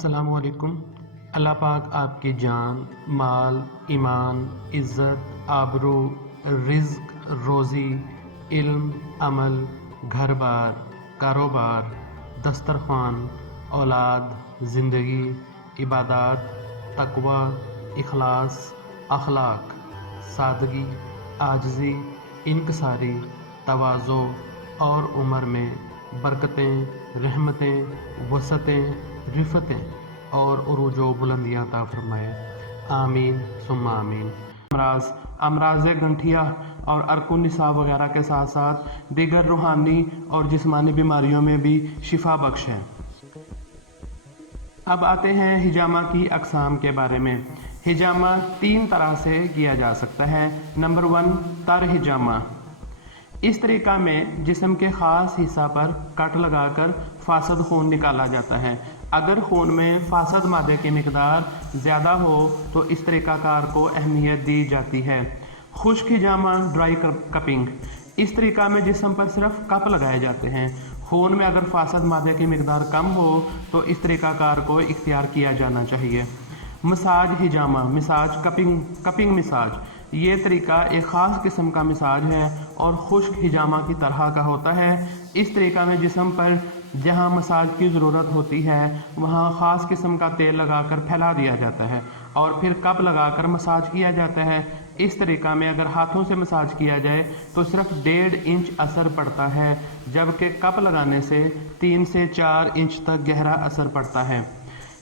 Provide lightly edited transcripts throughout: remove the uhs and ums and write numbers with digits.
السلام علیکم۔ اللہ پاک آپ کی جان، مال، ایمان، عزت، آبرو، رزق، روزی، علم، عمل، گھر بار، کاروبار، دسترخوان، اولاد، زندگی، عبادات، تقوی، اخلاص، اخلاق، سادگی، عاجزی، انکساری، تواضع اور عمر میں برکتیں، رحمتیں، وسعتیں، رفتیں اور عروج و بلندیاں عطا فرمائے، آمین ثم آمین۔ امراض گنٹھیا اور عرق النساء وغیرہ کے ساتھ ساتھ دیگر روحانی اور جسمانی بیماریوں میں بھی شفا بخش ہے۔ اب آتے ہیں حجامہ کی اقسام کے بارے میں۔ حجامہ 3 طرح سے کیا جا سکتا ہے۔ نمبر 1، تر حجامہ۔ اس طریقہ میں جسم کے خاص حصہ پر کٹ لگا کر فاسد خون نکالا جاتا ہے۔ اگر خون میں فاسد مادے کی مقدار زیادہ ہو تو اس طریقہ کار کو اہمیت دی جاتی ہے۔ خشک حجامہ، ڈرائی کپنگ۔ اس طریقہ میں جسم پر صرف کپ لگائے جاتے ہیں۔ خون میں اگر فاسد مادے کی مقدار کم ہو تو اس طریقہ کار کو اختیار کیا جانا چاہیے۔ مساج حجامہ، مساج کپنگ مساج۔ یہ طریقہ ایک خاص قسم کا مساج ہے اور خشک حجامہ کی طرح کا ہوتا ہے۔ اس طریقہ میں جسم پر جہاں مساج کی ضرورت ہوتی ہے وہاں خاص قسم کا تیل لگا کر پھیلا دیا جاتا ہے اور پھر کپ لگا کر مساج کیا جاتا ہے۔ اس طریقہ میں اگر ہاتھوں سے مساج کیا جائے تو صرف 1.5 انچ اثر پڑتا ہے، جبکہ کپ لگانے سے 3 سے 4 انچ تک گہرا اثر پڑتا ہے۔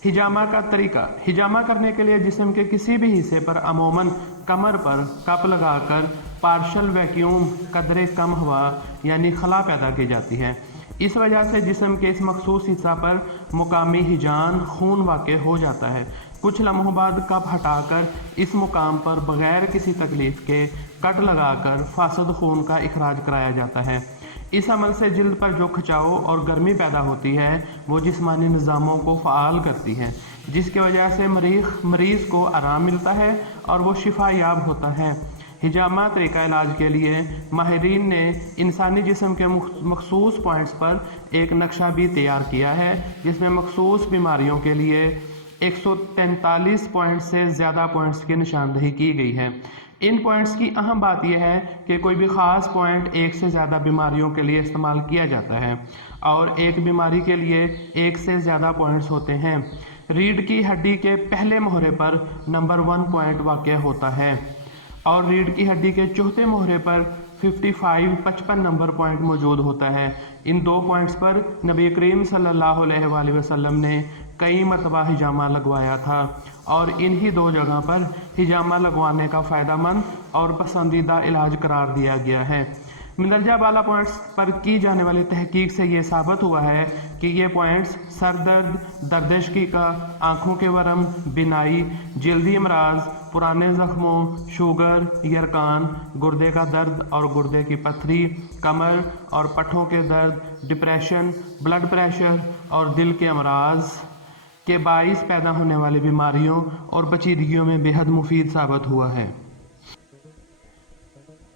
حجامہ کا طریقہ۔ حجامہ کرنے کے لیے جسم کے کسی بھی حصے پر عموماً کمر پر کپ لگا کر پارشل ویکیوم، قدرے کم ہوا یعنی خلا پیدا کی جاتی ہے۔ اس وجہ سے جسم کے اس مخصوص حصہ پر مقامی ہیجان، خون واقع ہو جاتا ہے۔ کچھ لمحوں بعد کپ ہٹا کر اس مقام پر بغیر کسی تکلیف کے کٹ لگا کر فاسد خون کا اخراج کرایا جاتا ہے۔ اس عمل سے جلد پر جو کھچاؤ اور گرمی پیدا ہوتی ہے وہ جسمانی نظاموں کو فعال کرتی ہے، جس کی وجہ سے مریض کو آرام ملتا ہے اور وہ شفا یاب ہوتا ہے۔ حجامہ طریقہ علاج کے لیے ماہرین نے انسانی جسم کے مخصوص پوائنٹس پر ایک نقشہ بھی تیار کیا ہے، جس میں مخصوص بیماریوں کے لیے 143 پوائنٹس سے زیادہ پوائنٹس کی نشاندہی کی گئی ہے۔ ان پوائنٹس کی اہم بات یہ ہے کہ کوئی بھی خاص پوائنٹ 1 سے زیادہ بیماریوں کے لیے استعمال کیا جاتا ہے اور ایک بیماری کے لیے 1 سے زیادہ پوائنٹس ہوتے ہیں۔ ریڑھ کی ہڈی کے پہلے مہرے پر نمبر 1 پوائنٹ واقع ہوتا ہے اور ریڑھ کی ہڈی کے چوتھے مہرے پر 55 نمبر پوائنٹ موجود ہوتا ہے۔ ان 2 پوائنٹس پر نبی کریم صلی اللہ علیہ وآلہ وسلم نے کئی مرتبہ حجامہ لگوایا تھا اور انہی 2 جگہ پر حجامہ لگوانے کا فائدہ مند اور پسندیدہ علاج قرار دیا گیا ہے۔ مندرجہ بالا پوائنٹس پر کی جانے والی تحقیق سے یہ ثابت ہوا ہے کہ یہ پوائنٹس سر درد، درد شقیقہ، آنکھوں کے ورم، بینائی، جلدی امراض، پرانے زخموں، شوگر، یرقان، گردے کا درد اور گردے کی پتھری، کمر اور پٹھوں کے درد، ڈپریشن، بلڈ پریشر اور دل کے امراض کے باعث پیدا ہونے والی بیماریوں اور پیچیدگیوں میں بے حد مفید ثابت ہوا ہے۔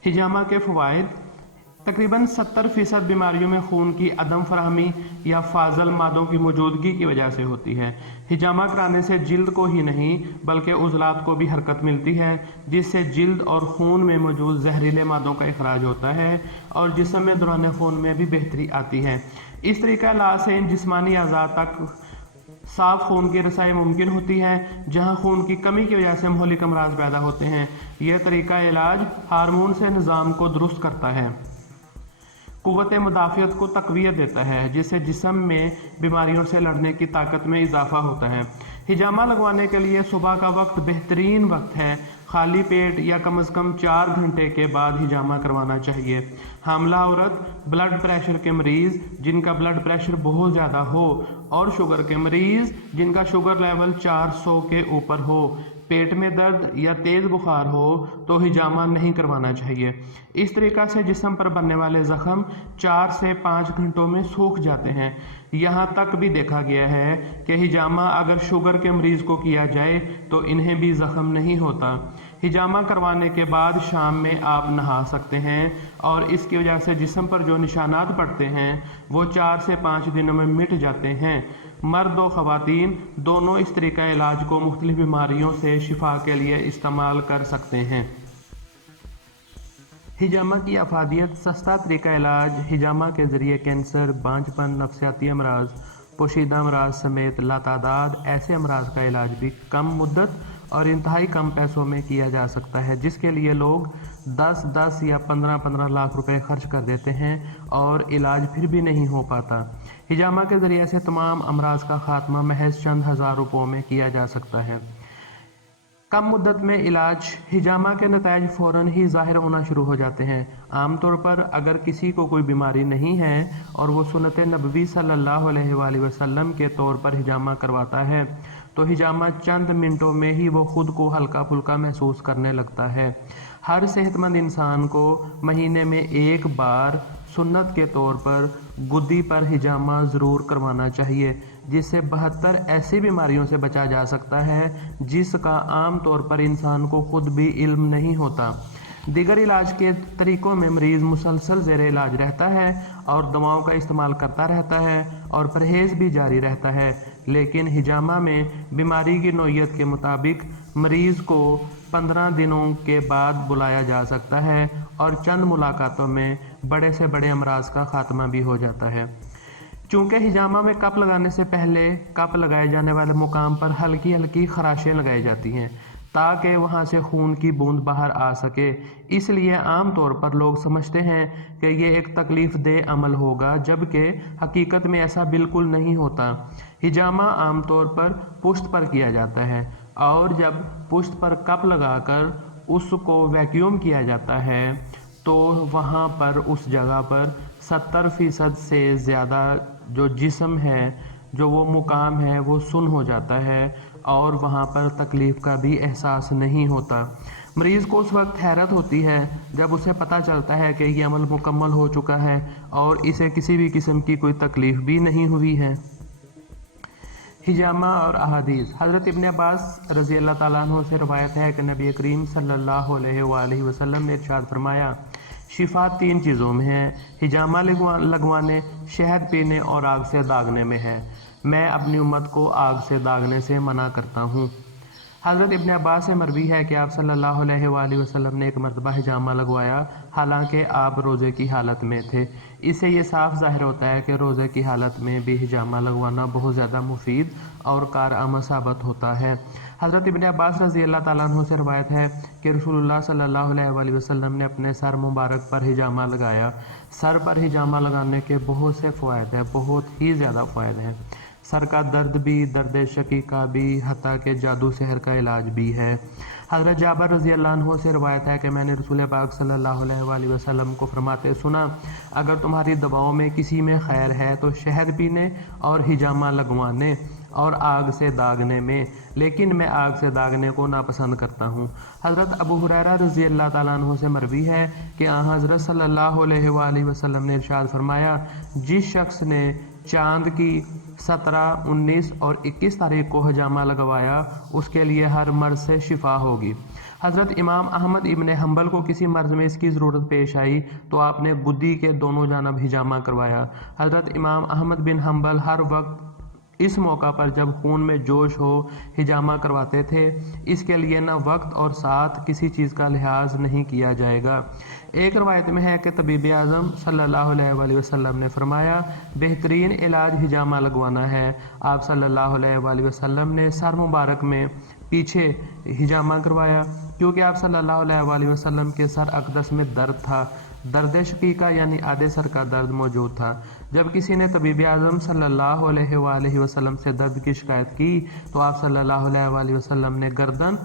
حجامہ کے فوائد۔ تقریباً 70% بیماریوں میں خون کی عدم فراہمی یا فاضل مادوں کی موجودگی کی وجہ سے ہوتی ہے۔ حجامہ کرانے سے جلد کو ہی نہیں بلکہ عضلات کو بھی حرکت ملتی ہے، جس سے جلد اور خون میں موجود زہریلے مادوں کا اخراج ہوتا ہے اور جسم میں دوران خون میں بھی بہتری آتی ہے۔ اس طریقہ علاج سے ان جسمانی اعضاء تک صاف خون کی رسائی ممکن ہوتی ہے جہاں خون کی کمی کی وجہ سے مہلک امراض پیدا ہوتے ہیں۔ یہ طریقہ علاج ہارمون سے نظام کو درست کرتا ہے، قوت مدافعت کو تقویت دیتا ہے، جس سے جسم میں بیماریوں سے لڑنے کی طاقت میں اضافہ ہوتا ہے۔ حجامہ لگوانے کے لیے صبح کا وقت بہترین وقت ہے۔ خالی پیٹ یا کم از کم 4 گھنٹے کے بعد حجامہ کروانا چاہیے۔ حاملہ عورت، بلڈ پریشر کے مریض جن کا بلڈ پریشر بہت زیادہ ہو اور شوگر کے مریض جن کا شوگر لیول 400 کے اوپر ہو، پیٹ میں درد یا تیز بخار ہو تو حجامہ نہیں کروانا چاہیے۔ اس طریقہ سے جسم پر بننے والے زخم 4 سے 5 گھنٹوں میں سوکھ جاتے ہیں۔ یہاں تک بھی دیکھا گیا ہے کہ حجامہ اگر شوگر کے مریض کو کیا جائے تو انہیں بھی زخم نہیں ہوتا۔ हिजामा करवाने के बाद शाम में आप नहा सकते हैं और इसकी वजह से जिस्म पर जो निशानात पड़ते हैं वो 4 से 5 दिनों में मिट जाते हैं। मर्द और ख़वातीन दोनों इस तरीक़ा इलाज को मुख्तलिफ बीमारियों से शिफा के लिए इस्तेमाल कर सकते हैं। हिजामा की अफादियत। सस्ता तरीका इलाज हिजामा के ज़रिए कैंसर, बांझपन, नफसियाती अमराज, पोशीदा अमराज समेत लातादाद ऐसे अमराज का इलाज भी कम मुद्दत और इंतहाई कम पैसों में किया जा सकता है, जिसके लिए लोग 10-10 या 15-15 लाख रुपए खर्च कर देते हैं और इलाज फिर भी नहीं हो पाता। हिजामा के ज़रिए से तमाम अमराज का खात्मा महज चंद हज़ार रुपयों में किया जा सकता है। कम मुद्दत में इलाज। हिजामा के नताइज फ़ौरन ही ज़ाहिर होना शुरू हो जाते हैं। आमतौर पर अगर किसी को कोई बीमारी नहीं है और वो सुन्नत नबवी सल्लल्लाहु अलैहि वसल्लम के तौर पर हिजामा करवाता है तो हिजामा चंद मिनटों में ही वो खुद को हल्का फुल्का महसूस करने लगता है। हर सेहतमंद इंसान को महीने में एक बार सुन्नत के तौर पर गुद्दी पर हिजामा ज़रूर करवाना चाहिए, जिससे 72 ऐसी बीमारियों से बचा जा सकता है जिसका आम तौर पर इंसान को खुद भी इल्म नहीं होता। दीगर इलाज के तरीक़ों में मरीज़ मुसलसल ज़ेर इलाज रहता है और दवाओं का इस्तेमाल करता रहता है और परहेज़ भी जारी रहता है, लेकिन हिजामा में बीमारी की नौइयत के मुताबिक मरीज़ को 15 दिनों के बाद बुलाया जा सकता है और चंद मुलाकातों में बड़े से बड़े अमराज का खात्मा भी हो जाता है। चूँकि हिजामा में कप लगाने से पहले कप लगाए जाने वाले मुकाम पर हल्की हल्की खराशें लगाई जाती हैं ताकि वहां से खून की बूंद बाहर आ सके, इसलिए आम तौर पर लोग समझते हैं कि ये एक तकलीफ देह अमल होगा, जबकि हकीकत में ऐसा बिल्कुल नहीं होता। हिजामा आम तौर पर पुश्त पर किया जाता है और जब पुश्त पर कप लगाकर उसको वैक्यूम किया जाता है तो वहाँ पर उस जगह पर 70% से ज़्यादा जो जिस्म है, जो वो मुकाम है, वो सुन्न हो जाता है और वहाँ पर तकलीफ़ का भी एहसास नहीं होता। मरीज़ को उस वक्त हैरत होती है जब उसे पता चलता है कि ये अमल मुकम्मल हो चुका है और इसे किसी भी किस्म की कोई तकलीफ़ भी नहीं हुई है। हिजामा और अहादीस। हज़रत इब्न अब्बास रज़ी अल्लाह ताला अन्हु से रवायत है कि नबी करीम सल्लल्लाहु अलैहि वसल्लम ने इरशाद फरमाया, शिफा 3 चीज़ों में है, हिजामा लगवाने, शहद पीने और आग से दागने में है। मैं अपनी उम्मत को आग से दागने से मना करता हूँ। हज़रत इब्न अब्बास से मरवी है कि आप सल्लल्लाहु अलैहि वसल्लम ने एक मरतबा हिजामा लगवाया, हालांकि आप रोज़े की हालत में थे। इससे ये साफ ज़ाहिर होता है कि रोज़े की हालत में भी हिजामा लगवाना बहुत ज़्यादा मुफीद और कारआमद साबित होता है। हज़रत इब्न अब्बास रज़ी अल्लाह ताला अन्हु से रवायत है कि रसूलुल्लाह सल्लल्लाहु अलैहि वसल्लम ने अपने सर मुबारक पर हिजामा लगाया। सर पर हिजामा लगाने के बहुत से फ़वाइद हैं, बहुत ही ज़्यादा फ़वाइद हैं। सर का दर्द भी, दर्द शकीका भी, हत्ता के जादू सहर का इलाज भी है। हज़रत जाबर रज़ी अल्लाह अन्हु से रवायत है कि मैंने रसूल पाक सल्लल्लाहु अलैहि वसल्लम को फरमाते सुना, अगर तुम्हारी दवाओं में किसी में खैर है तो शहद पीने और हिजामा लगवाने और आग से दागने में, लेकिन मैं आग से दागने को नापसंद करता हूँ। हज़रत अबू हुरैरा रज़ी अल्लाह ताला अन्हु से मरवी है कि हज़रत सल्लल्लाहु अलैहि वसल्लम ने इरशाद फरमाया, जिस शख्स ने चांद की 17, 19 और 21 तारीख को हिजामा लगवाया उसके लिए हर मर्ज से शिफा होगी। हज़रत इमाम अहमद इब्न हंबल को किसी मर्ज में इसकी ज़रूरत पेश आई तो आपने गुद्दी के दोनों जानब हिजामा करवाया। हज़रत इमाम अहमद बिन हंबल हर वक्त इस मौका पर जब खून में जोश हो हिजामा करवाते थे। इसके लिए न वक्त और साथ किसी चीज़ का लिहाज नहीं किया जाएगा। एक रवायत में है कि तबीब आज़म सल्लल्लाहु अलैहि वसल्लम ने फरमाया, बेहतरीन इलाज हिजामा लगवाना है। आप सल्लल्लाहु अलैहि वसल्लम ने सर मुबारक में पीछे हिजामा करवाया क्योंकि आप सल्लल्लाहु अलैहि वसल्लम के सर अक़दस में दर्द था, दर्द शकीका यानी आधे सर का दर्द मौजूद था। जब किसी ने तबीब आज़म सल्लल्लाहु अलैहि वसल्लम से दर्द की शिकायत की तो आप सल्लल्लाहु अलैहि वसल्लम ने गर्दन